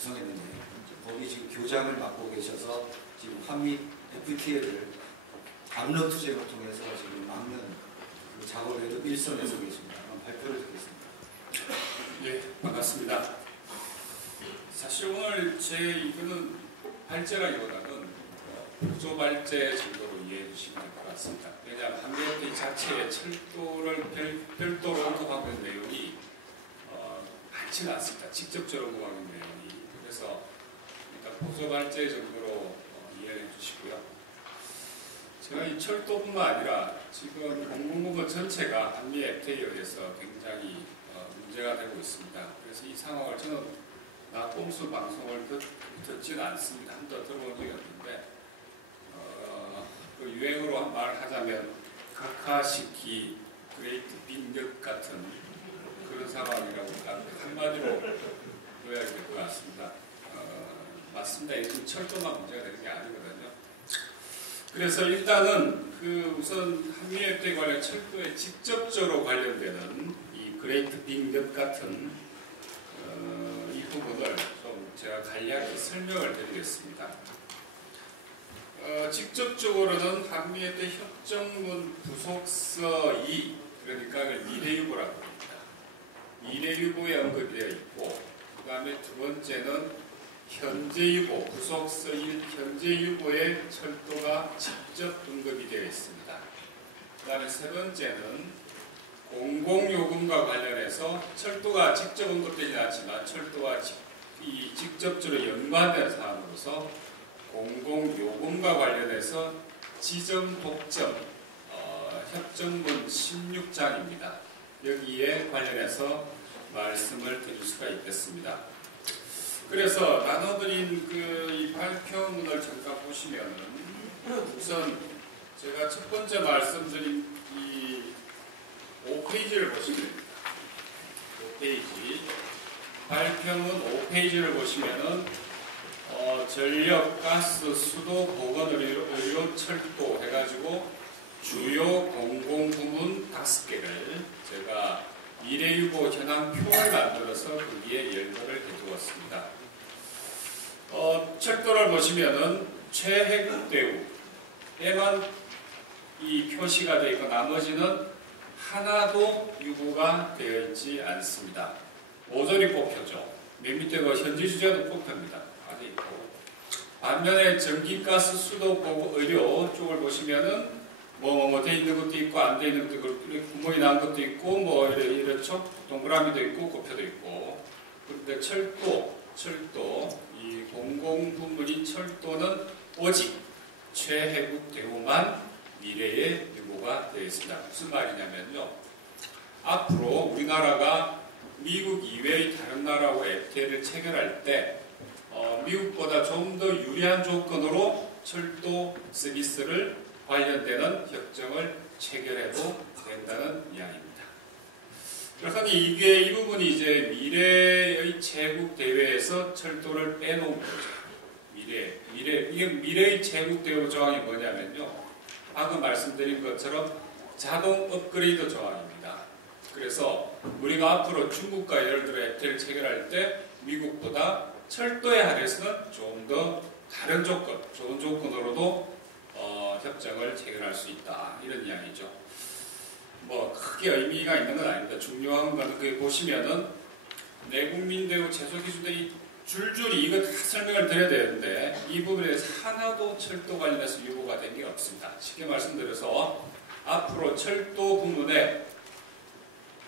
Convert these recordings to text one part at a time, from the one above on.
구성했는데 거기 지금 교장을 맡고 계셔서 지금 한미 FTA를 담론 투쟁을 통해서 지금 막는 그 작업에도 일선에서 계십니다. 한번 발표를 듣겠습니다. 네, 반갑습니다. 사실 오늘 제 이거는 발제라기보다는 구조 발제 정도로 이해해 주시면 될 것 같습니다. 왜냐하면 한미 FTA 자체의 철도를 별도로 언급하고 있는 내용이 많지는 않습니다. 직접적으로 언급하고 있는 내용이. 그래서 일단 구조 발제 정도로 이해해 주시고요. 제가 이 철도뿐만 아니라 지금 공공부문 전체가 한미 FTA에 의해서 굉장히 문제가 되고 있습니다. 그래서 이 상황을 저는 나꼼수 방송을 듣지는 않습니다. 한도 들어본 적이 없는데 그 유행으로 말하자면 카카시키 그레이트 빅력 같은 그런 상황이라고 한마디로 보여야 될 것 같습니다. 맞습니다. 이 철도만 문제가 되는 게 아니거든요. 그래서 일단은 그 우선 한미 FTA 관련 철도에 직접적으로 관련되는 이 그레이트 빅력 같은 이 부분을 좀 제가 간략히 설명을 드리겠습니다. 직접적으로는 한미 FTA 협정문 부속서 2, 그러니까 미래유보라고 합니다. 미래유보에 언급이 되어 있고, 그 다음에 두 번째는 현재유보, 부속서 1 현재유보에 철도가 직접 언급이 되어 있습니다. 그 다음에 세 번째는 공공요금과 관련해서 철도가 직접 언급되지 않지만 철도와 직접적으로 연관된 사안으로서 공공요금과 관련해서 지점 독점 협정문 16장입니다. 여기에 관련해서 말씀을 드릴 수가 있겠습니다. 그래서 나눠드린 이 발표문을 잠깐 보시면은 우선 제가 첫 번째 말씀드린 이 5페이지를 보시면 됩니다. 5페이지 발표문 5페이지를 보시면은 전력, 가스, 수도, 보건, 의료, 철도 해가지고 주요 공공부문 5개를 제가 미래유보 현황 표를 만들어서 거기에 열거를 해두었습니다. 철도를 보시면은 최혜국 대우에만 이 표시가 되어 있고 나머지는 하나도 유보가 되어 있지 않습니다. 모조리 뽑혀죠. 맨 밑에 현지 주제도 뽑힙니다. 안에 있고. 반면에 전기, 가스, 수도, 보고 의료 쪽을 보시면은 뭐 돼 있는 것도 있고 안 돼 있는 것도 있고 구멍이 난 것도 있고 뭐 이렇죠. 동그라미도 있고 곱혀도 있고. 그런데 철도 이 공공부문인 철도는 오직 최혜국 대우만 미래에 유보가 되어 있습니다. 무슨 말이냐면요. 앞으로 우리나라가 미국 이외의 다른 나라하고 FTA를 체결할 때 미국보다 좀 더 유리한 조건으로 철도 서비스를 관련되는 협정을 체결해도 된다는 이야기입니다. 그러니 이 부분이 이제 미래의 제국 대회에서 철도를 빼놓은 거죠. 이게 미래의 제국 대회 조항이 뭐냐면요. 방금 말씀드린 것처럼 자동 업그레이드 조항입니다. 그래서 우리가 앞으로 중국과 예를 들어 FTA를 체결할 때 미국보다 철도에 한해서는 좀 더 다른 조건, 좋은 조건으로도 협정을 체결할 수 있다. 이런 이야기죠. 뭐 크게 의미가 있는 건 아닙니다. 중요한 건 그게 보시면은 내국민 대우 제소 기준들이 줄줄이 이거 다 설명을 드려야 되는데 이 부분에 대해서 하나도 철도 관련해서 유보가 된 게 없습니다. 쉽게 말씀드려서 앞으로 철도 부문에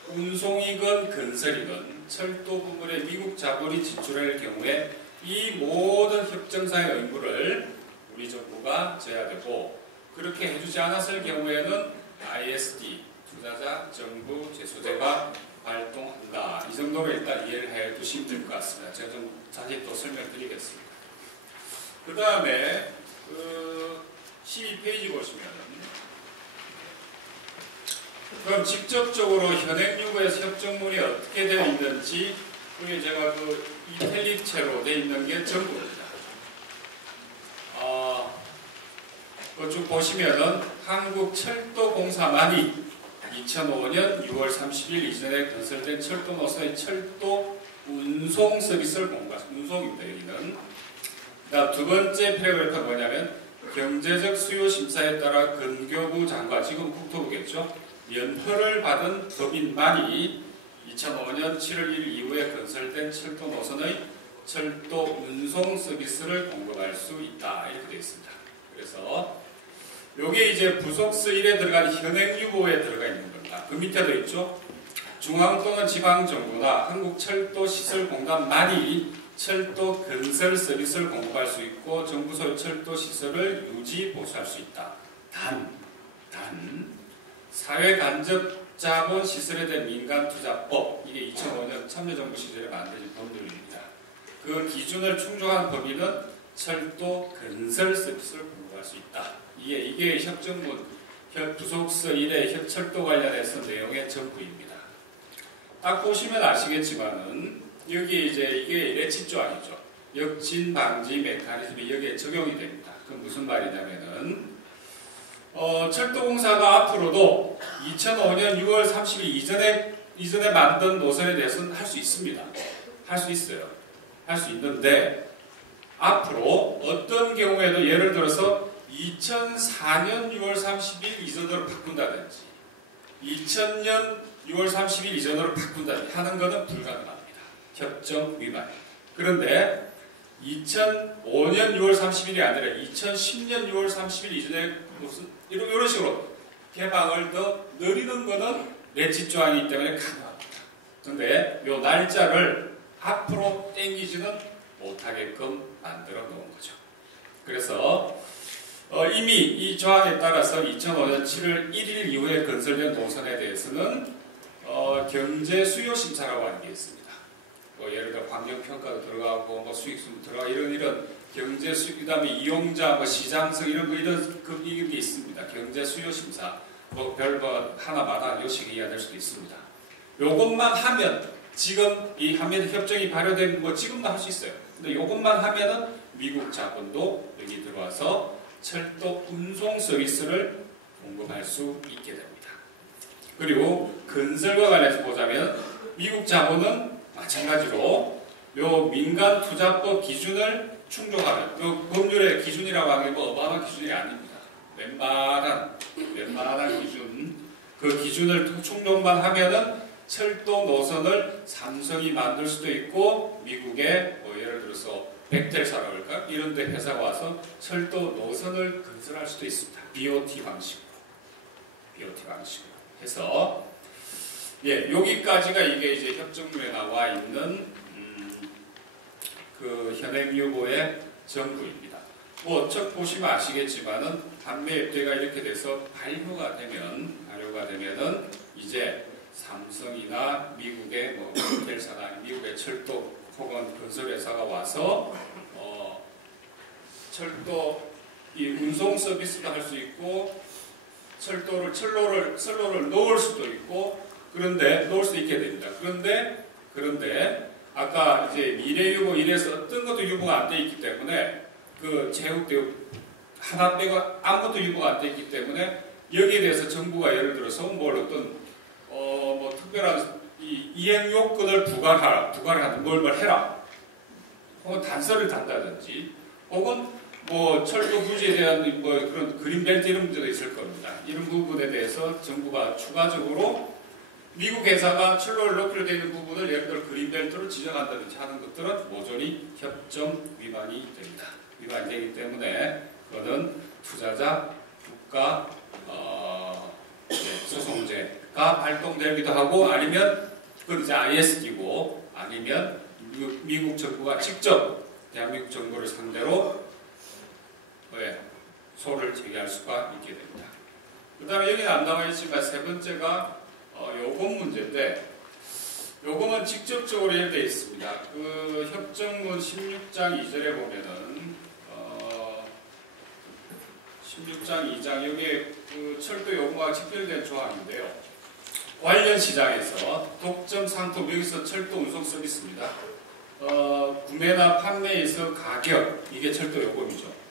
운송이건 건설이건 철도 부문에 미국 자본이 진출할 경우에 이 모든 협정상의 의무를 우리 정부가 져야 되고 그렇게 해주지 않았을 경우에는 ISD 투자자 정부 제소제가 발동한다. 이 정도로 일단 이해를 해 두시면 될 것 같습니다. 제가 좀 자세히 또 설명드리겠습니다. 그 다음에 12페이지 보시면은 그럼 직접적으로 현행유보에서 협정문이 어떻게 되어 있는지 그게 제가 이탈릭체로 되어 있는 게 전부입니다. 쭉 보시면은 한국철도공사만이 2005년 6월 30일 이전에 건설된 철도 노선의 철도 운송 서비스를 공급하십니다. 운송입니다. 여기는. 그다음 두 번째 패러그래프가 뭐냐면 경제적 수요 심사에 따라 근교부 장관, 지금 국토부겠죠. 연허를 받은 법인만이 2005년 7월 1일 이후에 건설된 철도 노선의 철도 운송 서비스를 공급할 수 있다. 이렇게 되어 있습니다. 그래서 요게 이제 부속서 1에 들어간 현행유보에 들어가 있는 겁니다. 그 밑에도 있죠. 중앙 또는 지방정부나 한국철도시설공단만이 철도 건설 서비스를 공급할 수 있고 정부 소유 철도 시설을 유지 보수할 수 있다. 단 사회간접 시설에 대한 민간투자법, 이게 2005년 참여정부 시절에 만들어진 법률입니다. 그 기준을 충족한 법인은 철도 건설 서비스를 공급할 수 있다. 이게 협정문 부속서 1의 철도 관련해서 내용의 전부입니다. 딱 보시면 아시겠지만은 여기 이제 이게 레치 조항이죠. 역진 방지 메커니즘이 여기에 적용이 됩니다. 그건 무슨 말이냐면은 철도공사가 앞으로도 2005년 6월 30일 이전에 만든 노선에 대해서는 할 수 있습니다. 할 수 있어요. 할 수 있는데 앞으로 어떤 경우에도 예를 들어서 2004년 6월 30일 이전으로 바꾼다든지 2000년 6월 30일 이전으로 바꾼다든지 하는 것은 불가능합니다. 협정 위반. 그런데 2005년 6월 30일이 아니라 2010년 6월 30일 이전에 무슨 이런 식으로 개방을 더 늘리는 것은 레치 조항이기 때문에 가능합니다. 그런데 이 날짜를 앞으로 땡기지는 못하게끔 만들어 놓은 거죠. 그래서 이미 이 조항에 따라서 2005년 7월 1일 이후에 건설된 노선에 대해서는 경제 수요 심사라고 하는 게 있습니다. 예를 들어 환경평가도 들어가고 수익성도 들어가고 이런 경제 수요, 그다음에 이용자 시장성 이런 게 있습니다. 경제 수요 심사 별거 하나마다 요식이 이해될 수도 있습니다. 요것만 하면 지금 이 한미 협정이 발효된 지금도 할 수 있어요. 근데 요것만 하면은 미국 자본도 여기 들어와서 철도 운송 서비스를 공급할 수 있게 됩니다. 그리고 건설과 관련해서 보자면 미국 자본은 마찬가지로 요 민간투자법 기준을 충족하는 요 법률의 기준이라고 하는 게 어마어마한 기준이 아닙니다. 웬만한 기준, 그 기준을 충족만 하면은 철도 노선을 삼성이 만들 수도 있고 미국의 예를 들어서 벡텔사라고 할까? 이런 데 회사가 와서 철도 노선을 건설할 수도 있습니다. BOT 방식으로 해서 여기까지가 이게 이제 협정문에 나와 있는 그 현행유보의 전부입니다. 쭉 보시면 아시겠지만은 한미협대가 이렇게 돼서 발효가 되면은 이제 삼성이나 미국의 벡텔사나 미국의 철도 혹은 건설회사가 와서 철도 이 운송 서비스도 할 수 있고 철로를 넣을 수도 있고 넣을 수 있게 됩니다. 그런데 아까 이제 미래유보 1에서 어떤 것도 유보가 안 돼 있기 때문에 그 제국대우 하나 빼고 아무것도 유보가 안 돼 있기 때문에 여기에 대해서 정부가 예를 들어서 어떤 특별한 이행 요건을 부과하는 뭘 해라. 혹은 단서를 단다든지 혹은 철도 부지에 대한 그런 그린벨트 이런 문제도 있을 겁니다. 이런 부분에 대해서 정부가 추가적으로 미국 회사가 철로를 넣기로 되어 있는 부분을 예를 들어 그린벨트로 지정한다든지 하는 것들은 모조리 협정 위반이 됩니다. 위반이 되기 때문에 그거는 투자자 국가 소송제가 발동되기도 하고 아니면 그건 이제 IS기고 아니면 미국 정부가 직접 대한민국 정부를 상대로 소를 제기할 수가 있게 됩니다. 그 다음에 여기는 안 나와 있지만 세 번째가 요금 문제인데 요금은 직접적으로 되어 있습니다. 그 협정문 16장 2절에 보면은 16장 2장 여기에 그 철도 요금과 직결된 조항인데요. 관련 시장에서 독점 상품 여기서 철도 운송 서비스입니다. 구매나 판매에서 가격 이게 철도 요금이죠.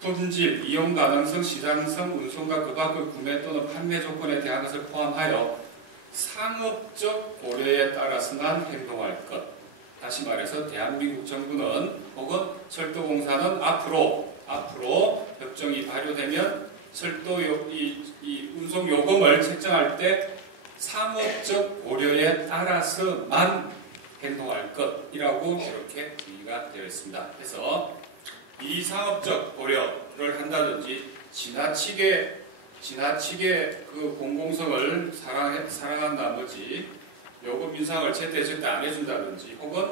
품질, 이용 가능성, 시장성, 운송과 그 밖의 구매 또는 판매 조건에 대한 것을 포함하여 상업적 고려에 따라서만 행동할 것. 다시 말해서 대한민국 정부는 혹은 철도공사는 앞으로 협정이 발효되면 철도 이 운송 요금을 책정할 때 상업적 고려에 따라서만 행동할 것이라고 이렇게 정의가 되어 있습니다. 그래서 비상업적 고려를 한다든지 지나치게 그 공공성을 사랑한 나머지 요금 인상을 제때 안 해준다든지 혹은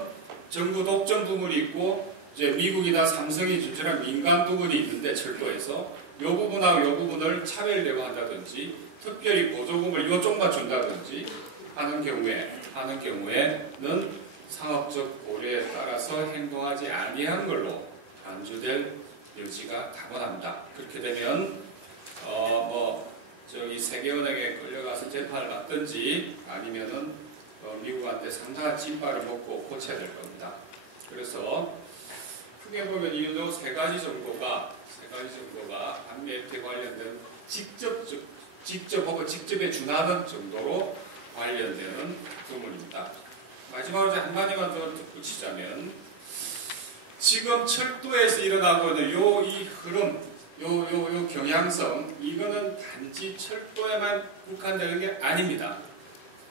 정부 독점 부분이 있고 이제 미국이나 삼성이 진출한 민간 부분이 있는데 철도에서 요 부분하고 요 부분을 차별되고 한다든지 특별히 보조금을 요쪽만 준다든지 하는 경우에는 상업적 고려에 따라서 행동하지 아니한 걸로 간주될 여지가 타고납니다. 그렇게 되면 저기 세계은행에 끌려가서 재판을 받든지 아니면은 미국한테 상당한 찐빠를 먹고 고쳐야 될 겁니다. 그래서 크게 보면 이유도 세 가지 정도가 한미 FTA 관련된 직접 혹은 직접에 준하는 정도로 관련되는 부분입니다. 마지막으로 한마디만 더 덧붙이자면 지금 철도에서 일어나고 있는 이 흐름, 요 경향성, 이거는 단지 철도에만 국한되는 게 아닙니다.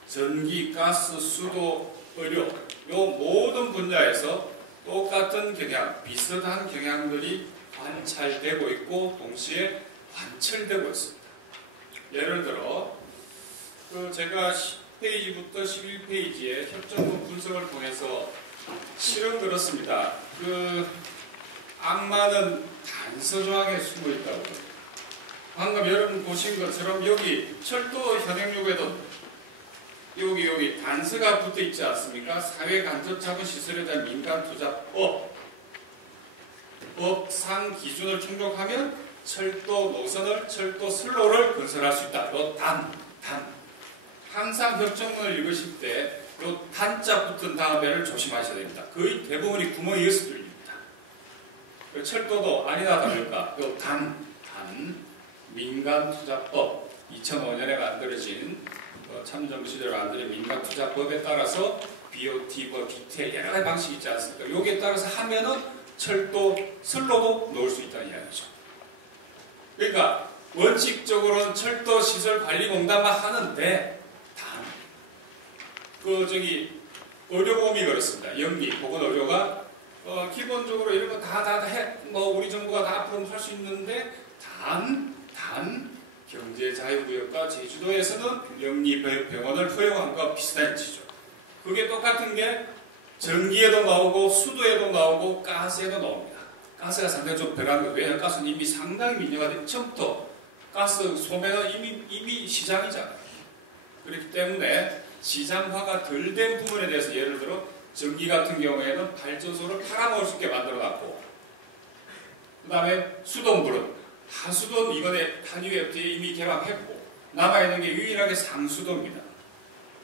전기, 가스, 수도, 의료, 요 모든 분야에서 똑같은 경향, 비슷한 경향들이 관찰되고 있고 동시에 관철되고 있습니다. 예를 들어 제가 10페이지부터 11페이지의 협정문 분석을 통해서 실은 그렇습니다. 악마는 단서 조항에 숨어 있다고. 방금 여러분 보신 것처럼 여기 철도 현행요구에도 여기 단서가 붙어 있지 않습니까? 사회 간접 자본 시설에 대한 민간 투자법 법상 기준을 충족하면 철도 노선을 철도 선로를 건설할 수 있다. 요 단. 항상 협정문을 읽으실 때 요 단자 붙은 다음에를 조심하셔야 됩니다. 거의 대부분이 구멍이 여섯 뚫립니다. 철도도 아니나 다를까 요 단 민간투자법 2005년에 만들어진 참정시대로 만들어진 민간투자법에 따라서 BOT, 디테일 여러 가지 방식이 있지 않습니까? 여기에 따라서 하면은 철도 선로도 넣을 수 있다는 이야기죠. 그러니까 원칙적으로는 철도 시설 관리 공단만 하는데 의료보험이 그렇습니다. 영리 혹은 의료가 기본적으로 이런 거 다 해. 우리 정부가 다 앞으로 할 수 있는데 단 경제자유구역과 제주도에서는 영리병원을 허용한 것과 비슷한 짓이죠. 그게 똑같은 게 전기에도 나오고 수도에도 나오고 가스에도 나옵니다. 가스가 상당히 좀 덜한 거예요. 왜냐하면 가스는 이미 상당히 민영화된 처음부터 가스 소매는 이미 시장이잖아요. 그렇기 때문에 시장화가 덜 된 부분에 대해서 예를 들어 전기 같은 경우에는 발전소를 팔아먹을 수 있게 만들어놨고 그 다음에 수돗물은 하수도는 이번에 한유 FTA 이미 개방했고 남아있는 게 유일하게 상수도입니다.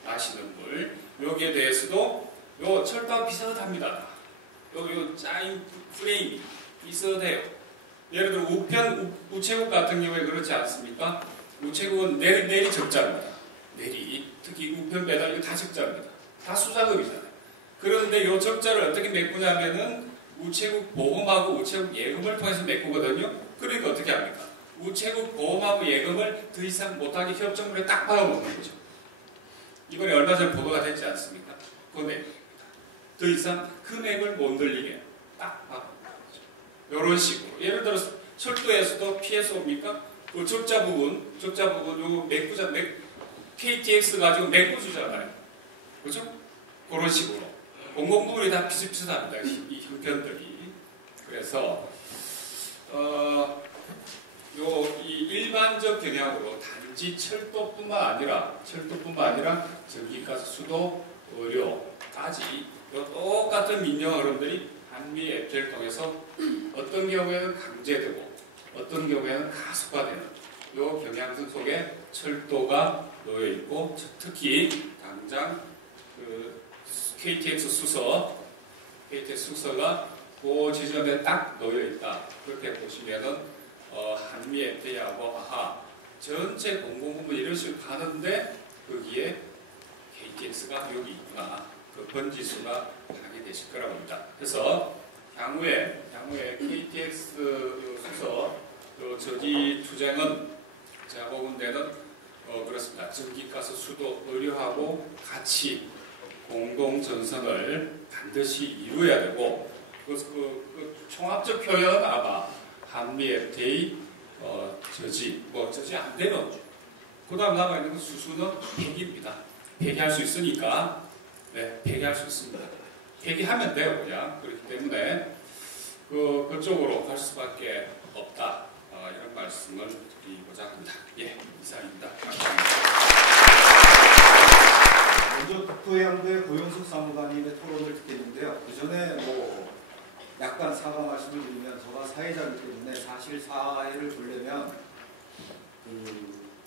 마시는 물 여기에 대해서도 요 철도와 비슷합니다. 요 짜인 프레임이 비슷해요. 예를 들어 우체국 같은 경우에 그렇지 않습니까? 우체국은 내리 적자입니다. 특히 우편 배달 이거 다 적자입니다. 다 수작업이잖아요. 그런데 이 적자를 어떻게 메꾸냐면은 우체국 보험하고 우체국 예금을 통해서 메꾸거든요. 그러니까 어떻게 합니까? 우체국 보험하고 예금을 더 이상 못하게 협정물에 딱 박아놓는 거죠. 이번에 얼마 전에 보도가 됐지 않습니까? 금액입니다. 더 이상 금액을 못 늘리게 딱 박아놓는 거죠. 이런 식으로. 예를 들어서 철도에서도 피해서 옵니까? 그 적자 부분, 요 메꾸자, KTX 가지고 메꿔주잖아요. 그죠? 그런 식으로. 공공부분이 다 비슷비슷합니다. 이 형편들이. 그래서, 이 일반적 경향으로 단지 철도뿐만 아니라 전기가스, 수도, 의료까지 똑같은 민영 흐름들이 한미 FTA를 통해서 어떤 경우에는 강제되고 어떤 경우에는 가속화되는 이 경향성 속에 철도가 놓여 있고 특히 당장 KTX 수서가 그 지점에 딱 놓여 있다. 그렇게 보시면은 한미 FTA하고 전체 공공부문 이런 식으로 가는데 거기에 KTX가 여기 있구나. 그 번지수가 하게 되실 거라고 봅니다. 그래서 향후에 KTX 수서 저지 투쟁은 제가 보는 데는 그렇습니다. 전기가스, 수도, 의료하고 같이 공동 전선을 반드시 이루어야 되고 그 총합적 표현 아마 한미 FTA 저지 안 되면 그 다음 남아 있는 건 수수는 폐기입니다. 폐기할 수 있으니까 폐기할 수 있습니다. 폐기하면 돼요, 그냥. 그렇기 때문에 그쪽으로 갈 수밖에 없다. 이런 말씀을 드리고자 합니다. 예, 이상입니다. 먼저 국토해양부의 고용석 사무관님의 토론을 듣겠는데요. 그 전에 약간 사과 말씀을 드리면 저가 사회자이기 때문에 사실 사회를 보려면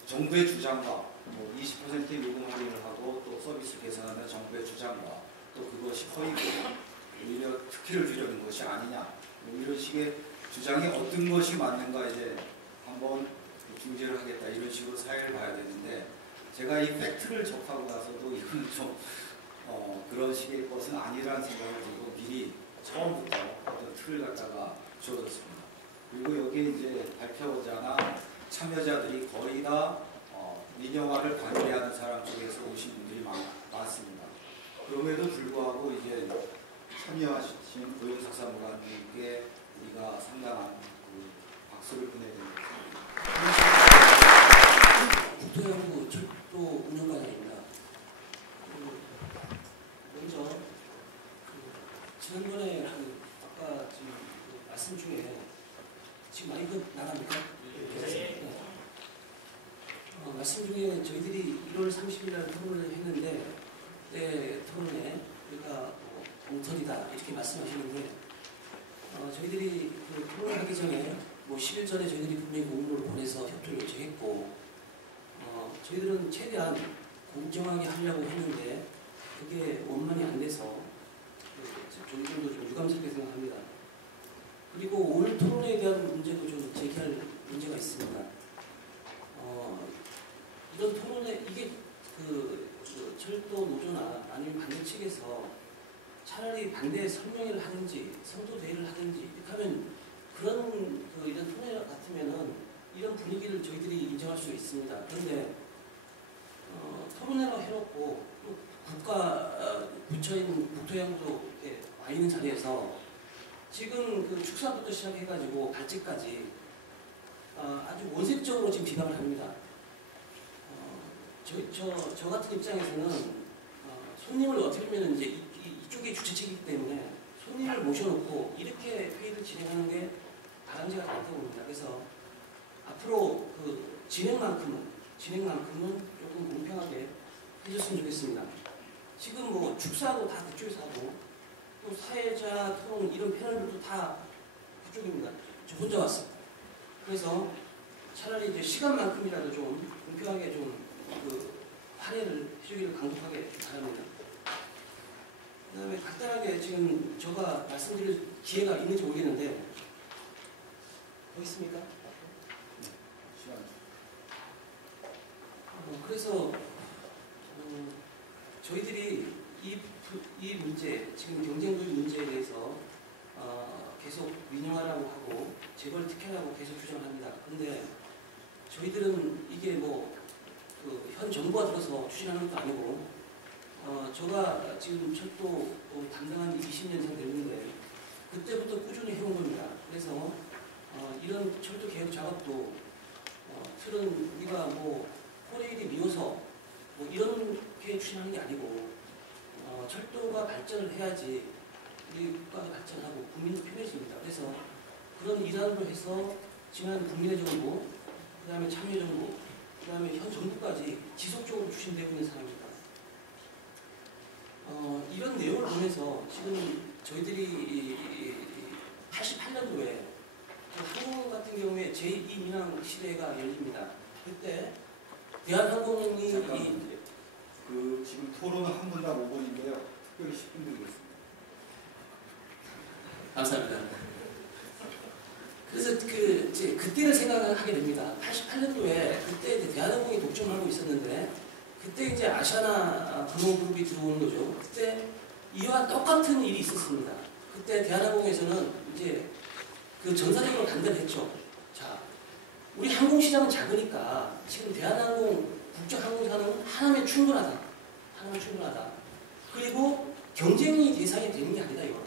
정부의 주장과 20% 요금 할인을 하고 또 서비스 개선하는 정부의 주장과 또 그것이 허위고 오히려 특혜를 주려는 것이 아니냐 이런 식의 주장이 어떤 것이 맞는가 이제 한번 중재를 하겠다 이런 식으로 사회를 봐야 되는데 제가 이 팩트를 접하고 나서도 이건 좀 그런 식의 것은 아니라는 생각을 들고 미리 처음부터 어떤 틀을 갖다가 주어졌습니다. 그리고 여기에 이제 발표자나 참여자들이 거의 다 민영화를 반대하는 사람 쪽에서 오신 분들이 많습니다. 그럼에도 불구하고 이제 참여하신 고용석 사무관님께 우리가 상당한 박수를 보내야 됩니다. 국토해양부 철도 운영관입니다. 먼저 지난번에 아까 지금 말씀 중에 지금 마이크 나갑니까? 네. 말씀 중에 저희들이 1월 30일 날 토론을 했는데 토론에 우리가 엉터리다 이렇게 말씀하시는데 저희들이 그 토론을 하기 전에 10일 전에 저희들이 분명히 공문을 보내서 협조를 요청했고 저희들은 최대한 공정하게 하려고 했는데 그게 원만히 안 돼서 저희들도 좀 유감스럽게 생각합니다. 그리고 오늘 토론에 대한 문제도 좀 제기할 문제가 있습니다. 이런 토론에 이게 철도 노조나 아니면 반대 측에서 차라리 반대 설명회를 하든지 성도 대회를 하든지 이렇게 하면 그런 이런 토론회 같으면은 이런 분위기를 저희들이 인정할 수 있습니다. 그런데 토론회로 해놓고 부처인 국토해양부도 이렇게 와 있는 자리에서 지금 축사부터 시작해가지고 발제까지 아주 원색적으로 지금 비방을 합니다. 저 같은 입장에서는 손님을 어떻게 보면 이제 이쪽이 주최측이기 때문에 손님을 모셔놓고 이렇게 회의를 진행하는 게 바람직하지 않다고 봅니다. 그래서 앞으로 진행만큼은 조금 공평하게 해줬으면 좋겠습니다. 지금 축사도 다 그쪽에서 하고 또 사회자 토론 이런 패널들도 다 그쪽입니다. 저 혼자 왔습니다. 그래서 차라리 이제 시간만큼이라도 좀 공평하게 좀 할애를 해주기를 강력하게 바랍니다. 그 다음에 간단하게 지금 제가 말씀드릴 기회가 있는지 모르겠는데 뭐 있습니까? 그래서 저희들이 이 문제, 지금 경쟁률 문제에 대해서 계속 민영화라고 하고 재벌 특혜라고 계속 주장을 합니다. 그런데 저희들은 이게 현 정부가 들어서 추진하는 것도 아니고 제가 지금 철도 담당한 지 20년 이상 됐는데 그때부터 꾸준히 해온 겁니다. 그래서 이런 철도 개혁 작업도 틀은 우리가 코레일이 미워서 이렇게 추진하는 게 아니고 철도가 발전을 해야지 우리 국가가 발전하고 국민도 편해집니다. 그래서 그런 일환으로 해서 지난 국민의 정부, 그 다음에 참여정부, 그 다음에 현 정부까지 지속적으로 추진되고 있는 상황입니다. 이런 내용을 보면서 지금 저희들이 88년도에 한국 같은 경우에 제2민항 시대가 열립니다. 그때 대한항공이 지금 토론은 한 분당 5분인데요. 특별히 10분 드리겠습니다. 감사합니다. 그래서 그때를 생각하게 됩니다. 88년도에 그때 대한항공이 독점하고 있었는데 그때 이제 아시아나 금호그룹이 들어오는 거죠. 그때 이와 똑같은 일이 있었습니다. 그때 대한항공에서는 이제 그 전사적으로 반대를 했죠. 자, 우리 항공시장은 작으니까 지금 대한항공 국제항공사는 하나면 충분하다. 하나면 충분하다. 그리고 경쟁이 대상이 되는 게 아니다 이거는.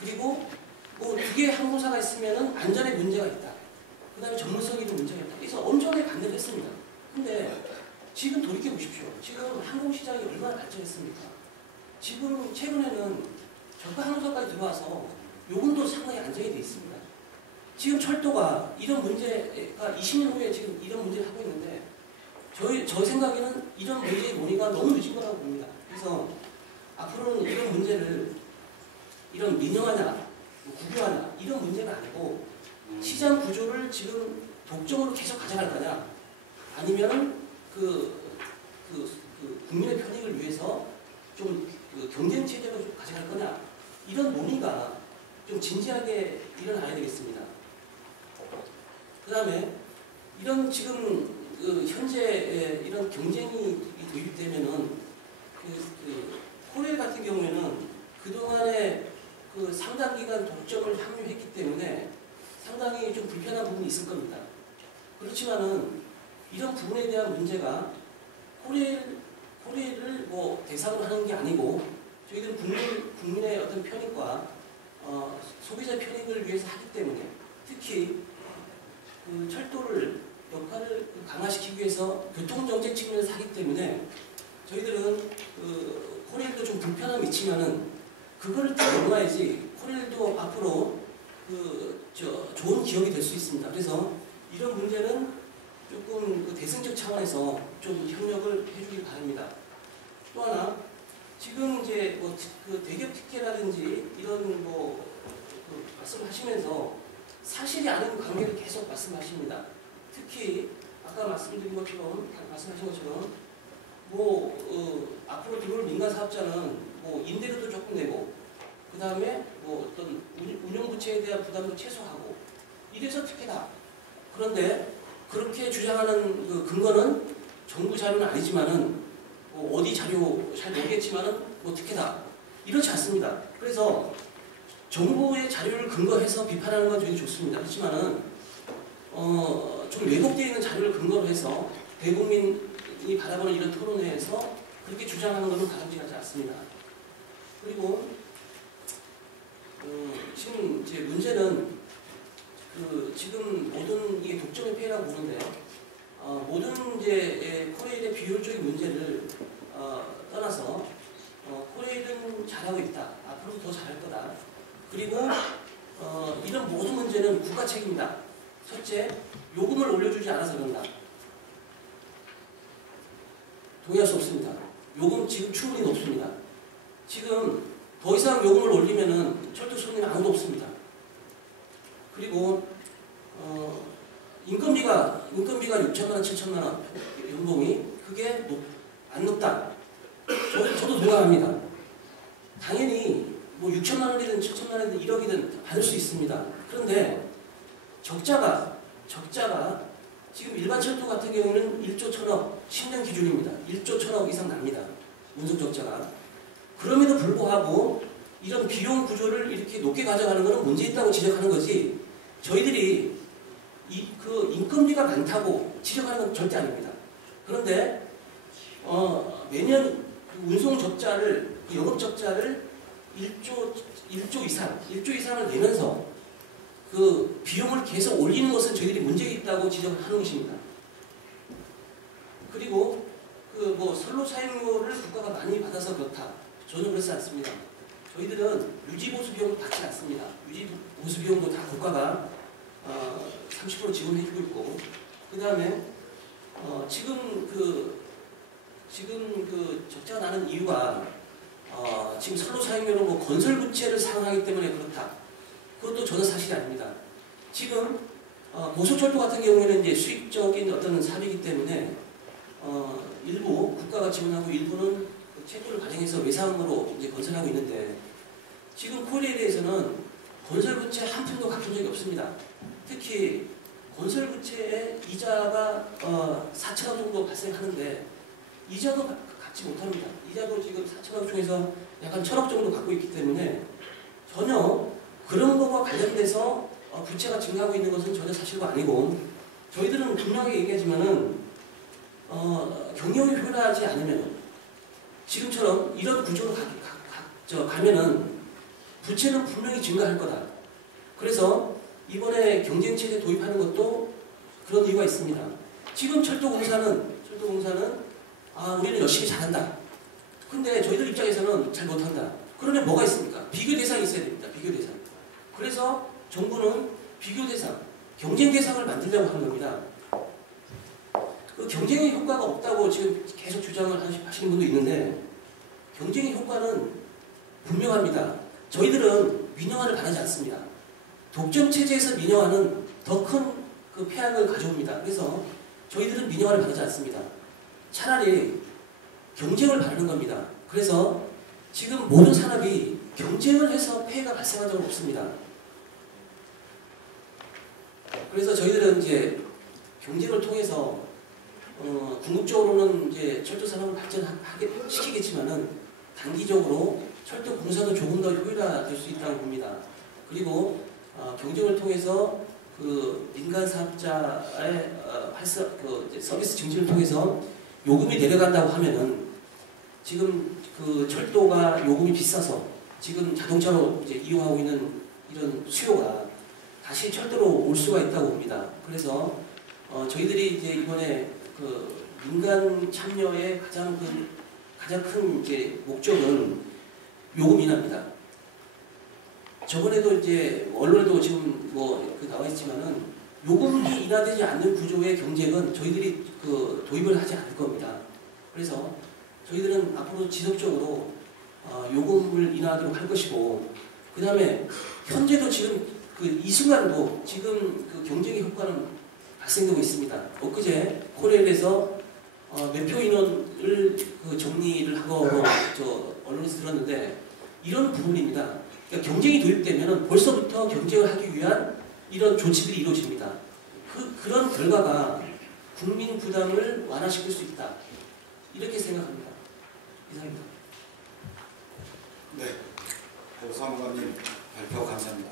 그리고 뭐 두 개의 항공사가 있으면은 안전에 문제가 있다. 그 다음에 전문성에도 문제가 있다. 그래서 엄청나게 반대를 했습니다. 근데 지금 돌이켜 보십시오. 지금 항공시장이 얼마나 발전했습니까? 지금 최근에는 저가 항공사까지 들어와서 요금도 상당히 안정이 돼 있습니다. 지금 철도가 이런 문제가 20년 후에 지금 이런 문제를 하고 있는데 저 생각에는 이런 문제의 논의가 너무 늦은 거라고 봅니다. 그래서 앞으로는 이런 문제를 이런 민영화냐 국유화냐 이런 문제가 아니고 시장 구조를 지금 독점으로 계속 가져갈 거냐 아니면 국민의 편익을 위해서 좀 경쟁 체제로 좀 가져갈 거냐 이런 논의가 좀 진지하게 일어나야 되겠습니다. 그 다음에 이런 지금 현재 이런 경쟁이 도입되면은 코레일 같은 경우에는 그동안에 상당 기간 독점을 확립했기 때문에 상당히 좀 불편한 부분이 있을 겁니다. 그렇지만은 이런 부분에 대한 문제가 코레일을 뭐 대상으로 하는 게 아니고 저희들은 국민의 어떤 편익과 소비자 편익을 위해서 하기 때문에 특히 철도를 역할을 강화시키기 위해서 교통정책 측면에서 하기 때문에 저희들은 코레일도 좀 불편함이 있지만은 그걸 넘어야지 코레일도 앞으로 좋은 기업이 될 수 있습니다. 그래서 이런 문제는 조금 대승적 차원에서 좀 협력을 해주길 바랍니다. 또 하나 지금 이제 대기업 특혜라든지 이런 말씀하시면서 사실이 아닌 관계를 계속 말씀하십니다. 특히 아까 말씀하신 것처럼 앞으로 들어올 민간 사업자는 임대료도 조금 내고 그 다음에 어떤 운영부채에 대한 부담도 최소화하고 이래서 특혜다. 그런데 그렇게 주장하는 근거는 정부 자료는 아니지만은 어디 자료 잘 모르겠지만은 특혜다. 이렇지 않습니다. 그래서 정부의 자료를 근거해서 비판하는 건 되게 좋습니다. 그렇지만은 좀 왜곡되어 있는 자료를 근거로 해서 대국민이 바라보는 이런 토론회에서 그렇게 주장하는 것은 바람직하지 않습니다. 그리고 지금 이제 문제는 지금 모든 이게 독점의 폐해라고 보는데요. 모든 이제 코레일의 비효율적인 문제를 떠나서 코레일은 잘하고 있다. 앞으로도 더 잘할 거다. 그리고 이런 모든 문제는 국가 책임이다. 첫째, 요금을 올려주지 않아서 그런다. 동의할 수 없습니다. 요금 지금 충분히 높습니다. 지금 더 이상 요금을 올리면은 철도 손님 아무도 없습니다. 그리고 인건비가 6천만 원, 7천만 원 연봉이 그게 안 높다. 저도 동감합니다. 당연히 6천만 원이든 7천만 원이든 1억이든 받을 수 있습니다. 그런데 적자가 지금 일반 철도 같은 경우는 1조 1천억 10년 기준입니다. 1조 1천억 이상 납니다. 운송 적자가. 그럼에도 불구하고 이런 비용 구조를 이렇게 높게 가져가는 것은 문제 있다고 지적하는 거지 저희들이 인건비가 많다고 지적하는 건 절대 아닙니다. 그런데 매년 운송 적자를 영업 적자를 1조 이상을 내면서 비용을 계속 올리는 것은 저희들이 문제 있다고 지적하는 것입니다. 그리고 선로 사용료를 국가가 많이 받아서 그렇다. 저는 그렇지 않습니다. 저희들은 유지보수 비용도 받지 않습니다. 유지보수 비용도 다 국가가 30% 지원해주고 있고, 그 다음에 지금 적자가 나는 이유가 지금 선로 사용료로 건설 부채를 상환하기 때문에 그렇다. 그것도 저는 사실이 아닙니다. 지금 고속철도 같은 경우에는 이제 수익적인 어떤 사업이기 때문에 일부 국가가 지원하고 일부는 채권을 발행해서 외상으로 이제 건설하고 있는데 지금 코레일에 대해서는 건설 부채 한 푼도 갚은 적이 없습니다. 특히 건설 부채의 이자가 4천억 정도 발생하는데 이자도 갖지 못합니다. 이자도 지금 4천억 중에서 약간 1,000억 정도 갖고 있기 때문에 전혀 그런 거와 관련돼서 부채가 증가하고 있는 것은 전혀 사실이 아니고, 저희들은 분명하게 얘기하지만은 경영이 효율하지 않으면 지금처럼 이런 구조로 가면은 부채는 분명히 증가할 거다. 그래서 이번에 경쟁체제 도입하는 것도 그런 이유가 있습니다. 지금 철도공사는 우리는 열심히 잘한다. 근데 저희들 입장에서는 잘 못한다. 그러면 뭐가 있습니까? 비교 대상이 있어야 됩니다. 비교 대상. 그래서 정부는 비교 대상, 경쟁 대상을 만들려고 하는 겁니다. 그 경쟁의 효과가 없다고 지금 계속 주장을 하시는 분도 있는데, 경쟁의 효과는 분명합니다. 저희들은 민영화를 바라지 않습니다. 독점 체제에서 민영화는 더 큰 그 폐악을 가져옵니다. 그래서 저희들은 민영화를 바라지 않습니다. 차라리 경쟁을 바라는 겁니다. 그래서 지금 모든 산업이 경쟁을 해서 폐해가 발생한 적은 없습니다. 그래서 저희들은 이제 경쟁을 통해서 궁극적으로는 이제 철도 산업을 발전하게 시키겠지만은 단기적으로 철도 공사도 조금 더 효율화될 수 있다고 봅니다. 그리고 경쟁을 통해서 그 민간 사업자의 서비스 증진을 통해서 요금이 내려간다고 하면은, 지금 그 철도가 요금이 비싸서 지금 자동차로 이제 이용하고 있는 이런 수요가 다시 철도로 올 수가 있다고 봅니다. 그래서 저희들이 이제 이번에 그 민간 참여의 가장 큰 이제 목적은 요금 인하입니다. 저번에도 이제 언론에도 지금 나와 있지만은, 요금이 인하되지 않는 구조의 경쟁은 저희들이 그 도입을 하지 않을 겁니다. 그래서 저희들은 앞으로 지속적으로 요금을 인하하도록 할 것이고, 그 다음에 현재도 지금 이 순간도 지금 그 경쟁의 효과는 발생되고 있습니다. 엊그제 코레일에서 매표 인원을 정리를 하고 언론에서 들었는데, 이런 부분입니다. 그러니까 경쟁이 도입되면 벌써부터 경쟁을 하기 위한 이런 조치들이 이루어집니다. 그런 결과가 국민 부담을 완화시킬 수 있다. 이렇게 생각합니다. 이상입니다. 네, 사무관님 발표 감사합니다.